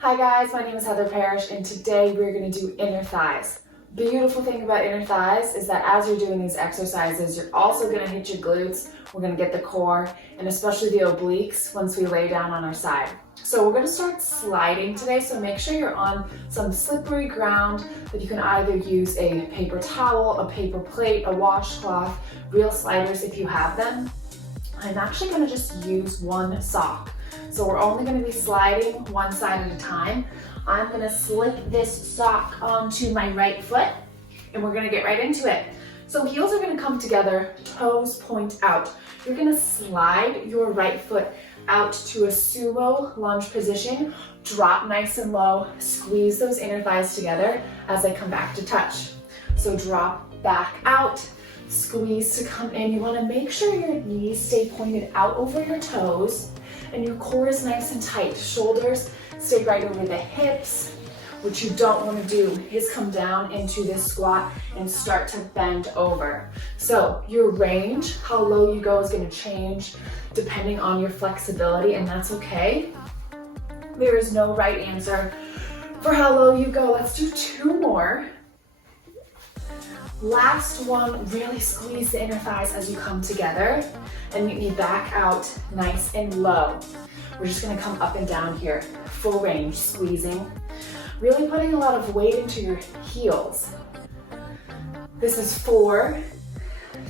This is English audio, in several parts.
Hi guys, my name is Heather Parrish and today we're going to do inner thighs. Beautiful thing about inner thighs is that as you're doing these exercises, you're also going to hit your glutes, we're going to get the core, and especially the obliques once we lay down on our side. So we're going to start sliding today, so make sure you're on some slippery ground that you can either use a paper towel, a paper plate, a washcloth, real sliders if you have them. I'm actually going to just use one sock. So we're only going to be sliding one side at a time. I'm going to slip this sock onto my right foot and we're going to get right into it. So heels are going to come together, toes point out. You're going to slide your right foot out to a sumo lunge position, drop nice and low, squeeze those inner thighs together as they come back to touch. So drop back out, squeeze to come in. You want to make sure your knees stay pointed out over your toes and your core is nice and tight. Shoulders stay right over the hips. What you don't want to do is come down into this squat and start to bend over. So your range, how low you go, is going to change depending on your flexibility, and that's okay. There is no right answer for how low you go. Let's do two more. Last one, really squeeze the inner thighs as you come together and meet me back out nice and low. We're just gonna come up and down here, full range, squeezing, really putting a lot of weight into your heels. This is 4,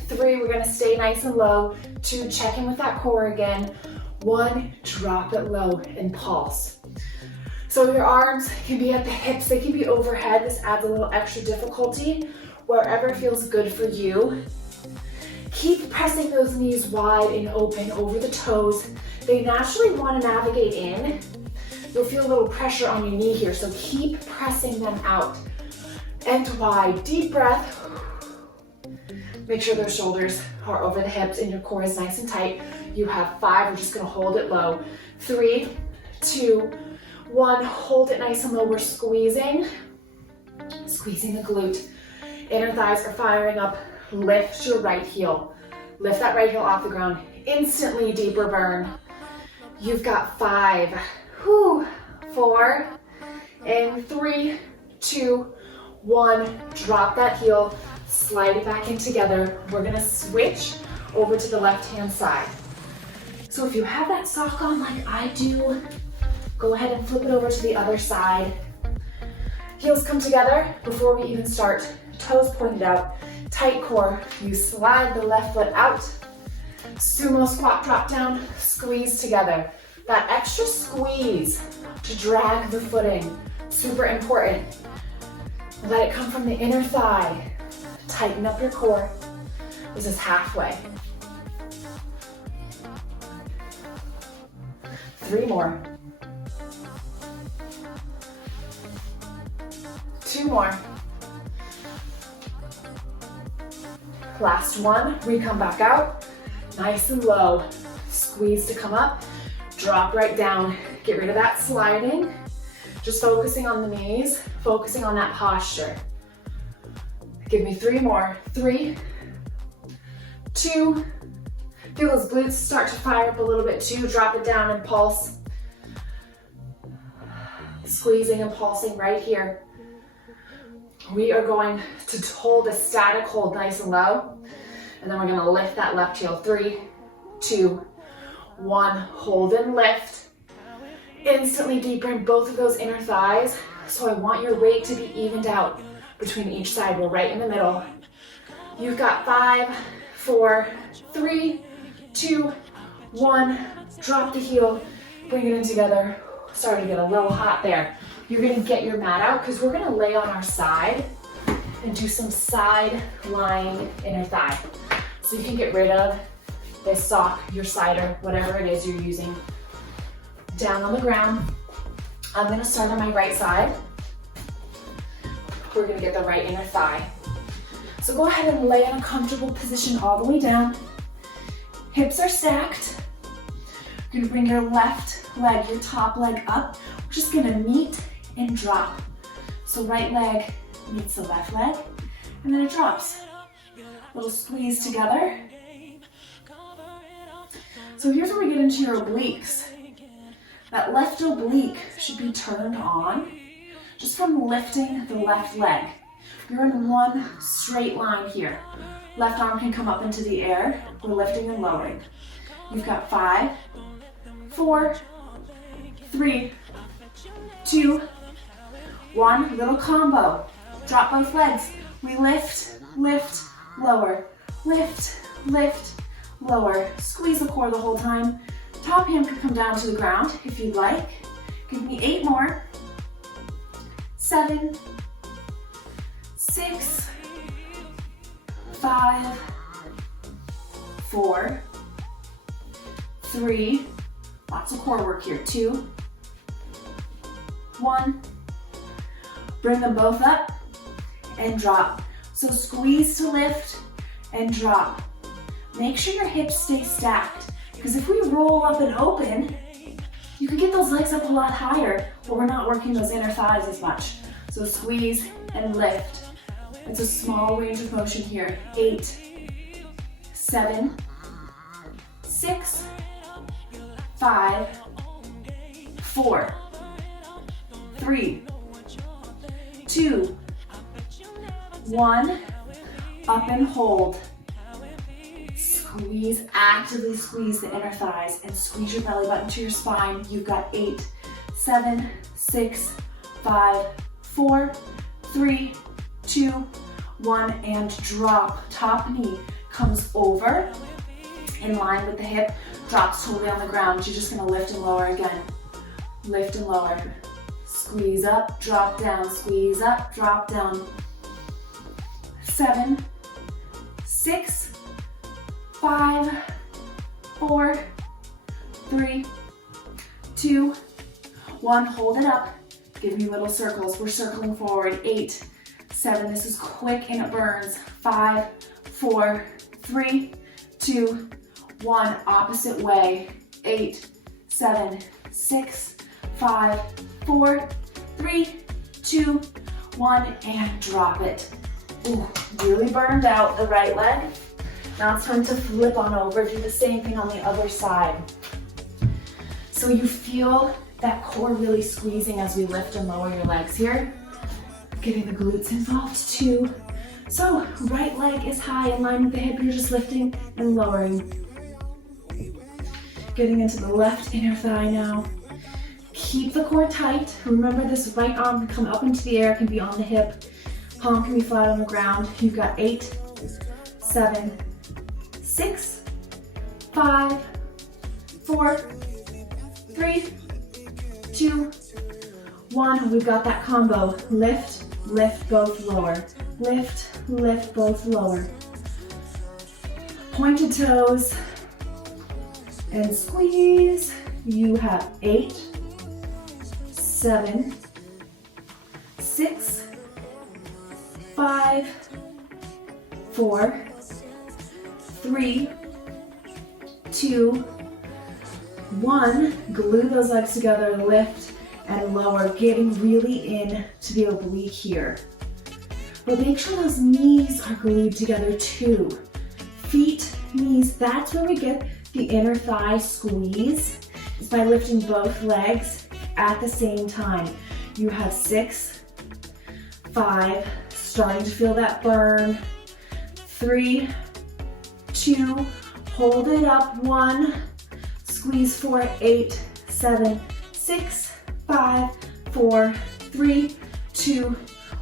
3, we're gonna stay nice and low, 2, check in with that core again, 1, drop it low and pulse. So your arms can be at the hips, they can be overhead. This adds a little extra difficulty. Wherever feels good for you. Keep pressing those knees wide and open over the toes. They naturally want to navigate in. You'll feel a little pressure on your knee here, so keep pressing them out and wide. Deep breath. Make sure those shoulders are over the hips and your core is nice and tight. You have 5, we're just going to hold it low. 3, 2, 1, hold it nice and low. We're squeezing the glute. Inner thighs are firing up. Lift your right heel. Lift that right heel off the ground. Instantly deeper burn. You've got 5, 4, and 3, 2, 1. Drop that heel. Slide it back in together. We're gonna switch over to the left-hand side. So if you have that sock on like I do, go ahead and flip it over to the other side. Heels come together before we even start. Toes pointed out, tight core. You slide the left foot out. Sumo squat, drop down, squeeze together. That extra squeeze to drag the footing, super important. Let it come from the inner thigh. Tighten up your core. This is halfway. 3 more. 2 more. Last one, we come back out, nice and low. Squeeze to come up, drop right down. Get rid of that sliding. Just focusing on the knees, focusing on that posture. Give me 3 more. 3, 2, feel those glutes start to fire up a little bit too. Drop it down and pulse. Squeezing and pulsing right here. We are going to hold a static hold nice and low, and then we're going to lift that left heel. 3, 2, 1, hold and lift. Instantly deeper in both of those inner thighs, so I want your weight to be evened out between each side. We're right in the middle. You've got 5, 4, 3, 2, 1, drop the heel, bring it in together. Sorry to get a little hot there. You're gonna get your mat out because we're gonna lay on our side and do some side lying inner thigh. So you can get rid of this sock, your cider, whatever it is you're using. Down on the ground. I'm gonna start on my right side. We're gonna get the right inner thigh. So go ahead and lay in a comfortable position all the way down. Hips are stacked. You're gonna bring your left leg, your top leg up. We're just gonna meet and drop. So right leg meets the left leg, and then it drops. Little squeeze together. So here's where we get into your obliques. That left oblique should be turned on just from lifting the left leg. You're in one straight line here. Left arm can come up into the air. We're lifting and lowering. You've got 5, 4, 3, 2, 1. Little combo. Drop both legs. We lift, lift, lower. Lift, lift, lower. Squeeze the core the whole time. Top hand can come down to the ground if you'd like. Give me 8 more. 7, 6, 5, 4, 3, lots of core work here, 2, 1. Bring them both up and drop. So squeeze to lift and drop. Make sure your hips stay stacked, because if we roll up and open, you can get those legs up a lot higher, but we're not working those inner thighs as much. So squeeze and lift. It's a small range of motion here. 8, 7, 6, 5, 4, 3, 2, 1. Up and hold. Squeeze, actively squeeze the inner thighs and squeeze your belly button to your spine. You've got 8, 7, 6, 5, 4, 3, 2, 1, and drop. Top knee comes over in line with the hip, drops totally on the ground. You're just gonna lift and lower again. Lift and lower. Squeeze up, drop down, squeeze up, drop down. 7, 6, 5, 4, 3, 2, 1. Hold it up. Give me little circles. We're circling forward. 8, 7. This is quick and it burns. 5, 4, 3, 2, 1. Opposite way. 8, 7, 6, 5, 4, 3, 2, 1, and drop it. Ooh, really burned out the right leg. Now it's time to flip on over, do the same thing on the other side. So you feel that core really squeezing as we lift and lower your legs here. Getting the glutes involved too. So right leg is high in line with the hip, you're just lifting and lowering. Getting into the left inner thigh now. Keep the core tight. Remember, this right arm can come up into the air, can be on the hip. Palm can be flat on the ground. You've got 8, 7, 6, 5, 4, 3, 2, 1. We've got that combo. Lift, lift, both lower. Lift, lift, both lower. Pointed toes and squeeze. You have 8, 7, 6, 5, 4, 3, 2, 1. Glue those legs together, lift and lower, getting really in to the oblique here. But make sure those knees are glued together too. Feet, knees, that's where we get the inner thigh squeeze, is by lifting both legs at the same time. You have 6, 5, starting to feel that burn. 3, 2, hold it up. 1, squeeze 4, 8, 7, 6, 5, 4, 3, 2,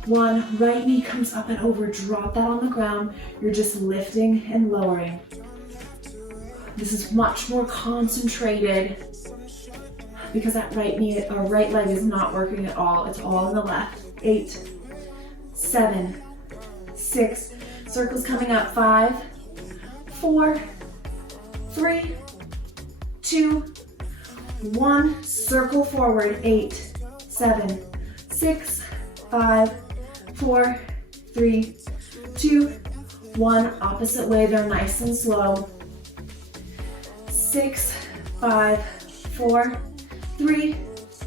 1. Right knee comes up and over. Drop that on the ground. You're just lifting and lowering. This is much more concentrated because that right knee or right leg is not working at all. It's all in the left. 8, 7, 6. Circles coming up. 5, 4, 3, 2, 1. Circle forward. 8, 7, 6, 5, 4, 3, 2, 1. Opposite way. They're nice and slow. 6, 5, 4, 3,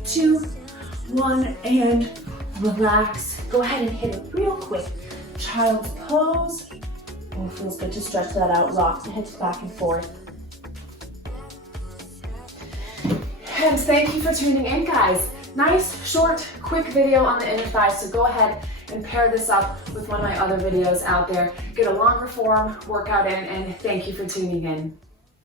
2, 1, and relax. Go ahead and hit it real quick. Child's pose. Oh, it feels good to stretch that out. Rock the hips back and forth. And thank you for tuning in, guys. Nice, short, quick video on the inner thighs, so go ahead and pair this up with one of my other videos out there. Get a longer form workout in, and thank you for tuning in.